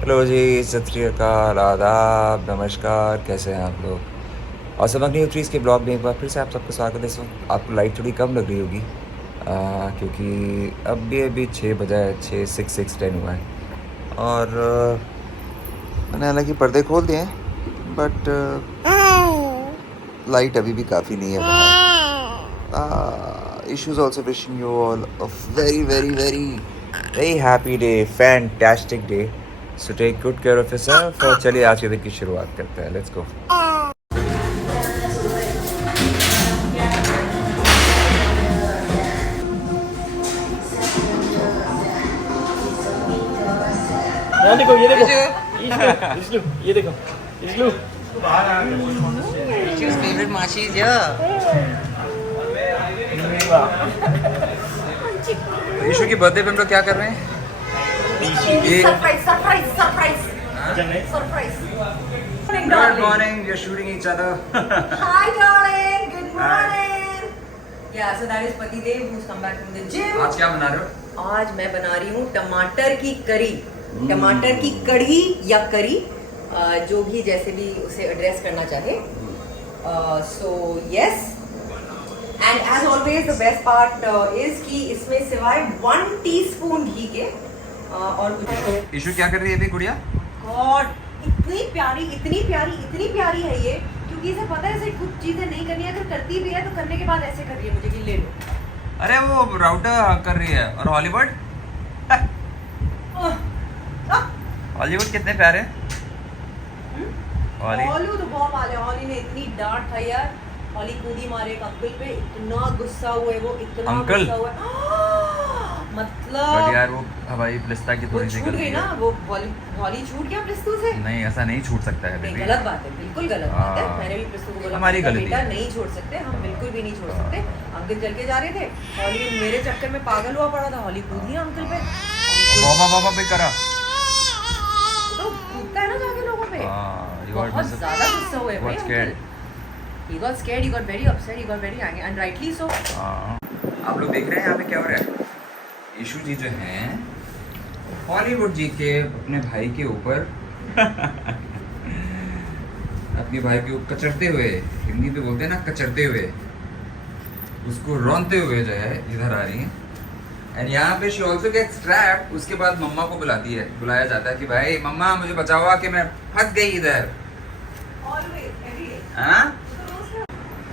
Hello जी, सत श्री अकाल, आदाब, नमस्कार, कैसे हैं आप लोग? और सबक न्यू थ्रीज़ के ब्लॉग में एक बार फिर से आप सबका स्वागत है। इस वक्त आपको लाइट थोड़ी कम लग रही होगी क्योंकि अभी 6 बजा है, 6 6 6 10 हुआ है। और मैंने हालांकि पर्दे खोल दिए हैं, बट लाइट अभी भी काफ़ी नहीं है बाहर। इशूज also wishing you all a very very very very happy day, fantastic day. So take good care of yourself. और चलिए आज के दिन की शुरुआत करते हैं, लेट्स गो। यहाँ देखो, ये देखो, इसलू, ये देखो, इसलू। Choose favorite mashi is here. ईशू की बर्थडे पे हम लोग क्या कर रहे हैं? ये surprise good morning, we are shooting each other. Hi darling, good morning. Yeah, so that is Pati Dev who's come back from the gym. आज क्या बना रहे हो? आज मैं बना रही हूँ टमाटर की करी, टमाटर की कढ़ी या करी, जो भी जैसे भी उसे एड्रेस करना चाहे। So yes, and as always the best part is कि इसमें सिवाय 1 टीस्पून घी के और कुछ। ईशू क्या कर रही है अभी गुड़िया? गॉड, इतनी प्यारी है ये, क्योंकि इसे पता है इसे कुछ चीजें नहीं करनी है, अगर करती भी है तो करने के बाद ऐसे कर रही है मुझे कि ले लो। अरे वो राउटर कर रही है। और हॉलीवुड हॉलीवुड कितने प्यारे। हॉली तो बहुत वाले, हॉली ने इतनी डांट खाई यार। हॉली कूदी मारे एक अंकल पे, इतना गुस्सा हुए वो, इतना अंकल? गुस्सा हुए बट मतलब यार वो हवाई प्लिस्ता की वो थोड़ी सी छूट गलती गई है। ना, वो हॉली छूट गया प्लिस्तू से। नहीं, ऐसा नहीं छूट सकता है नहीं, बेबी। गलत बात है, बिल्कुल गलत बात है। हाँ। मैंने भी प्लिस्तू को बोला हमारी बेटा, गलती बेटा है। नहीं छोड़ सकते हम, बिल्कुल भी नहीं छोड़ सकते। अंकल चल के जा रहे थे, हॉली मेरे चक्कर में पागल हुआ पड़ा था, हॉली कूदी अंकल पे। बाबा पे करा। तो कूदता है ना जाके लोगों पे। You got बहुत ज्यादा गुस्सा हुए you भाई got scared. Uncle. He got scared, he got very upset, he got very angry, and rightly so. आप लोग देख रहे हैं यहाँ पे क्या हो रहा है? ईशू जी जो हैं हॉलीवुड जी के अपने भाई के ऊपर अपने भाई के ऊपर कचरते हुए, हिंदी पे बोलते हैं ना कचरते हुए, उसको रोनते हुए जो है इधर आ रही हैं। एंड यहाँ पे शी ऑल्सो गेट्स ट्रैप्ड। उसके बाद मम्मा को बुलाया जाता है कि भाई मम्मा मुझे बचाओ कि मैं फंस गई इधर। Always, every day. हाँ?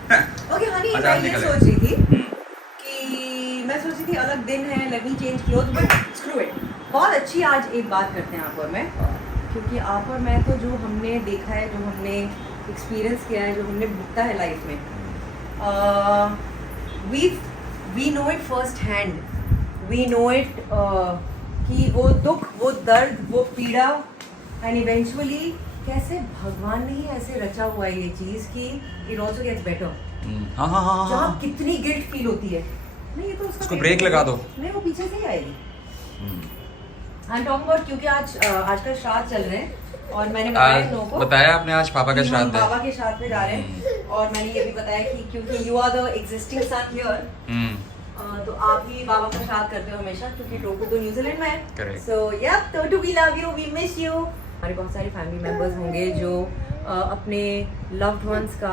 Okay, honey, अच्छा, मैं ये निकल सोच रही थी कि मैं सोच रही थी अलग दिन है, let me change cloth, but screw it. बहुत अच्छी आज एक बात करते हैं आप और मैं, क्योंकि आप और मैं तो जो हमने देखा है, जो हमने एक्सपीरियंस किया है, जो हमने भुगता है लाइफ में, we know it first hand. We know it कि वो दुख, वो दर्द, वो पीड़ा, एंड इवेंचुअली कैसे भगवान ने ही ऐसे रचा हुआ है ये चीज़ कि इट ऑल्सो गेट्स बेटर। हाँ हाँ हाँ जहाँ हाँ। कितनी गिल्ट फील होती है। नहीं, ये तो उसका उसको पेट ब्रेक है। लगा दो। नहीं, वो पीछे से ही आएगी। आई एम टॉकिंग अबाउट, क्योंकि आजकल श्राद्ध चल रहे हैं और मैंने बताया इन लोगों को, बताया आपने आज पापा का कि हम श्राद्ध है। बाबा के श्राद्ध में जा रहे हैं, और मैंने ये भी बताया कि क्योंकि you are the existing son here, तो आप ही बाबा का श्राद्ध करते हो हमेशा, क्योंकि टोटू तो न्यूजीलैंड में है। Correct. सो या टोटू, we love you, we miss you. हमारे बहुत सारे फैमिली मेंबर्स होंगे जो अपने लव्ड वंस का,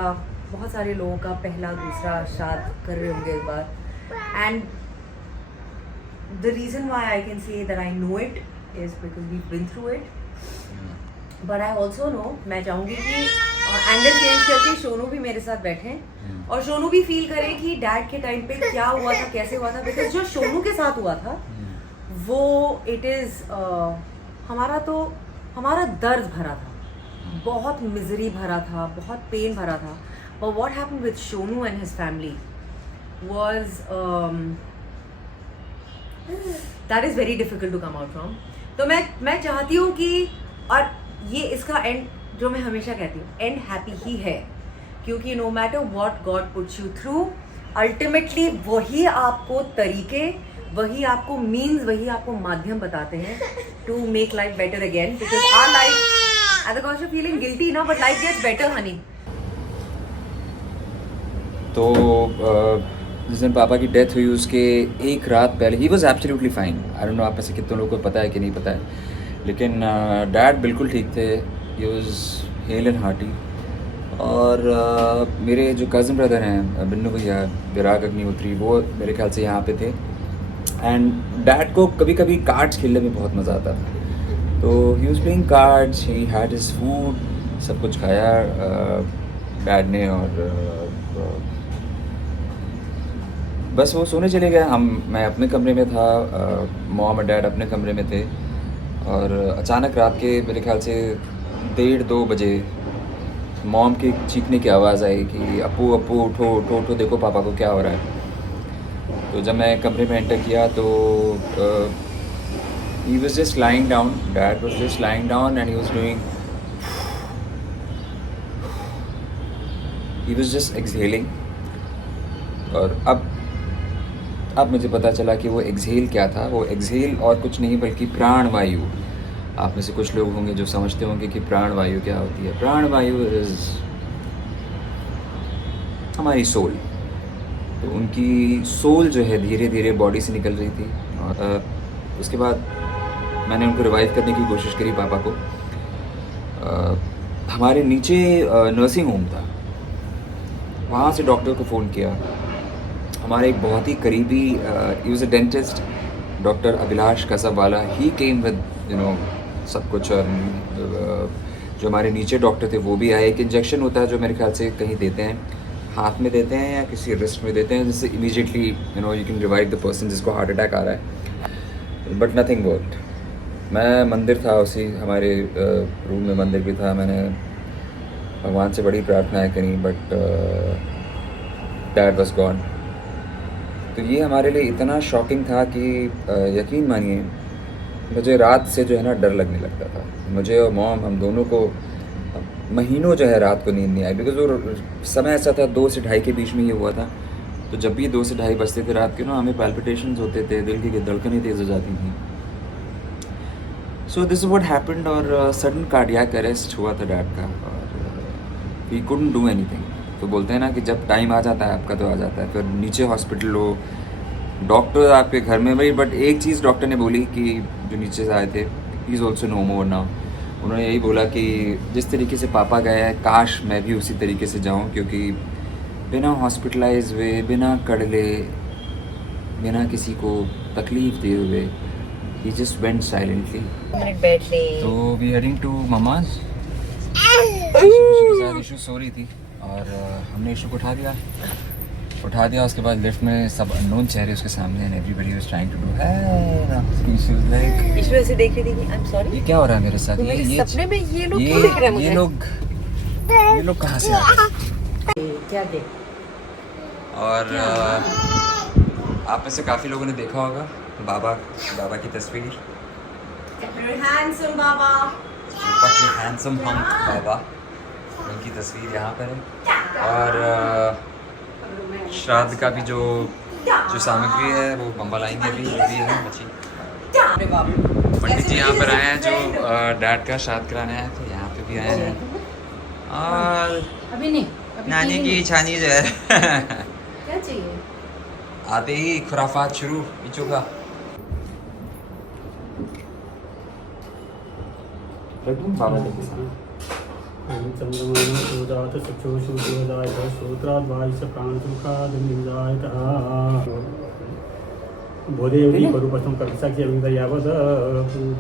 बहुत सारे लोगों का पहला दूसरा श्राद्ध कर रहे होंगे इस बार। And the reason why I can say that I know it is because we been through it, but I also know, मैं चाहूँगी कि एंगल चेंज करके सोनू भी मेरे साथ बैठे और सोनू भी फील करे कि डैड के टाइम पे क्या हुआ था, कैसे हुआ था। बिकॉज जो सोनू के साथ हुआ था वो इट इज़ हमारा दर्द भरा था, बहुत मिजरी भरा था, बहुत पेन भरा था। But what happen with Sonu and his family was that is very difficult to come out from. तो मैं चाहती हूँ कि, और ये इसका एंड जो मैं हमेशा कहती हूँ, एंड हैप्पी ही है, क्योंकि no matter what God puts you through, ultimately वही आपको तरीके, वही आपको मीन्स, वही आपको माध्यम बताते हैं to make life better again. Because our life at the cost of feeling guilty ना, but life gets better honey. तो जिस दिन पापा की डेथ हुई उसके एक रात पहले he was absolutely fine. I don't know आप में से कितने लोगों को पता है कि नहीं पता है, लेकिन डैड बिल्कुल ठीक थे, he was hello and hearty. और मेरे जो कज़न ब्रदर हैं बिन्नू भैया, विराग अग्निहोत्री, वो मेरे ख्याल से यहाँ पे थे। एंड डैड को कभी कभी कार्ड्स खेलने में बहुत मज़ा आता था, तो he was playing cards, he had his food, सब कुछ खाया डैड ने। और बस वो सोने चले गए। मैं अपने कमरे में था, मॉम और डैड अपने कमरे में थे। और अचानक रात के मेरे ख्याल से 1:30-2 बजे मॉम की चीखने की आवाज़ आई कि अप्पू अप्पू उठो उठो उठो, देखो पापा को क्या हो रहा है। तो जब मैं कमरे में एंटर किया तो he was just lying down, dad was just lying down and he was doing, he was just exhaling. और अब मुझे पता चला कि वो एक्सहेल क्या था। वो एक्सहेल और कुछ नहीं बल्कि प्राणवायु। आप में से कुछ लोग होंगे जो समझते होंगे कि प्राणवायु क्या होती है। प्राणवायु इज़ हमारी सोल। तो उनकी सोल जो है धीरे धीरे बॉडी से निकल रही थी। और उसके बाद मैंने उनको रिवाइव करने की कोशिश करी पापा को। हमारे नीचे नर्सिंग होम था, वहाँ से डॉक्टर को फ़ोन किया। हमारे एक बहुत ही करीबी he was a dentist, doctor Abhilash Kasabwala, he came with सब कुछ। और जो हमारे नीचे डॉक्टर थे वो भी आए। एक इंजेक्शन होता है जो मेरे ख्याल से कहीं देते हैं, हाथ में देते हैं या किसी रिस्ट में देते हैं, जिससे immediately you can revive the person जिसको हार्ट अटैक आ रहा है। But nothing worked. मैं मंदिर था, उसी हमारे रूम में मंदिर भी था। मैंने भगवान से बड़ी प्रार्थनाएं करी, बट डैड वाज गॉन। तो ये हमारे लिए इतना शॉकिंग था कि यकीन मानिए मुझे रात से जो है ना डर लगने लगता था। मुझे और मॉम, हम दोनों को महीनों जो है रात को नींद नहीं आई, बिकॉज वो समय ऐसा था 2 से 2:30 के बीच में ये हुआ था। तो जब भी 2 से 2:30 बजते थे रात के ना, हमें पैल्पिटेशंस होते थे, दिल की धड़कनें तेज़ हो जाती थी। So this is what happened. और सडन कार्डियक अरेस्ट हुआ था डैड का, और वी कुडंट डू एनीथिंग। तो बोलते हैं ना कि जब टाइम आ जाता है आपका तो आ जाता है। फिर नीचे हॉस्पिटल हो, डॉक्टर आपके घर में भाई। बट एक चीज़ डॉक्टर ने बोली कि जो नीचे से आए थे, he is also no more now. उन्होंने यही बोला कि जिस तरीके से पापा गए हैं, काश मैं भी उसी तरीके से जाऊं, क्योंकि बिना हॉस्पिटलाइज हुए, बिना कड़ले, बिना किसी को तकलीफ दिए हुए, ही जस्ट वेंट साइलेंटली। तो we heading to mama's. Ishu सो रही थी और हमने इशू को उठा दिया। उसके बाद लिफ्ट में सब अननोन चेहरे उसके सामने, and everybody was trying to do like. Ishu ऐसे देख रही थी कि आई एम सॉरी, ये क्या हो रहा है मेरे साथ? ये सपने में ये लोग क्यों देख रहे हैं मुझे? ये लोग कहाँ से आ रहे हैं? क्या देख? और आप में से काफ़ी लोगों ने देखा होगा बाबा की तस्वीर। हैंडसम बाबा, हैंडसम हंक बाबा, उनकी तस्वीर यहाँ पर है। और श्राद्ध का भी जो सामग्री है वो मम्मा लाएंगे अभी है मच्छी। पंडित जी यहाँ पर आए हैं जो डैड का श्राद्ध कराने आए थे, यहाँ पे भी आए हैं। और अभी नहीं, नानी की छानी जो है क्या चाहिए? आते ही खुराफात शुरू बिच्छू का। बाबा जी के साथ चंद्रमानोदात चक्षुषुदाय श्रोत्राद्वायस प्राणसुखादिनिजायतः भूदेवी परूपस्थं कर्मसाक्षी अभिदयावद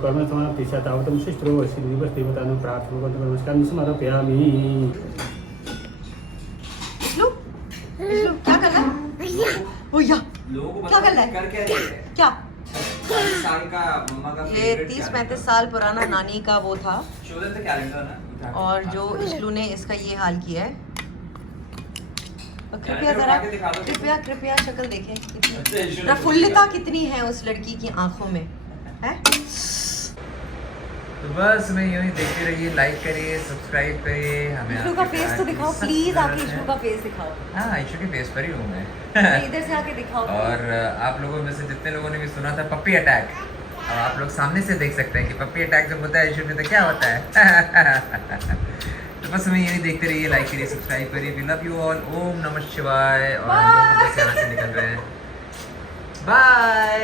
कर्मसमाप्तिशा तावतं शिष्टो श्रीदेवतानं प्रार्थना नमस्कारं समर्पयामि। क्या कर रहा है? ओया, क्या कर रहा है? क्या? 30 साल का मम्मा का ये 30-35 साल पुराना नानी का वो था, कैलेंडर ना, और जो इशलू ने इसका ये हाल किया है। और कृपया शक्ल देखें, कितनी प्रफुल्लता कितनी है उस लड़की की आंखों में है। तो बस मैं यूँ ही देखते रहिए, लाइक करिए, सब्सक्राइब करिए हमें। इशलू का फेस तो दिखाओ प्लीज, आके इशलू का फेस दिखाओ। हाँ, इशू के फेस पर ही हूँ मैं। इधर से आके दिखाओ। और आप लोगों में से जितने लोगों ने भी सुना था पप्पी अटैक, अब आप लोग सामने से देख सकते हैं कि पप्पी अटैक जब होता है इशू में तो क्या होता है। तो बस हमें यही देखते रहिए, लाइक करिए, सब्सक्राइब करिए। We love you all. ओम नमः शिवाय। और हम लोग बस यहाँ से निकल रहे हैं। बाय।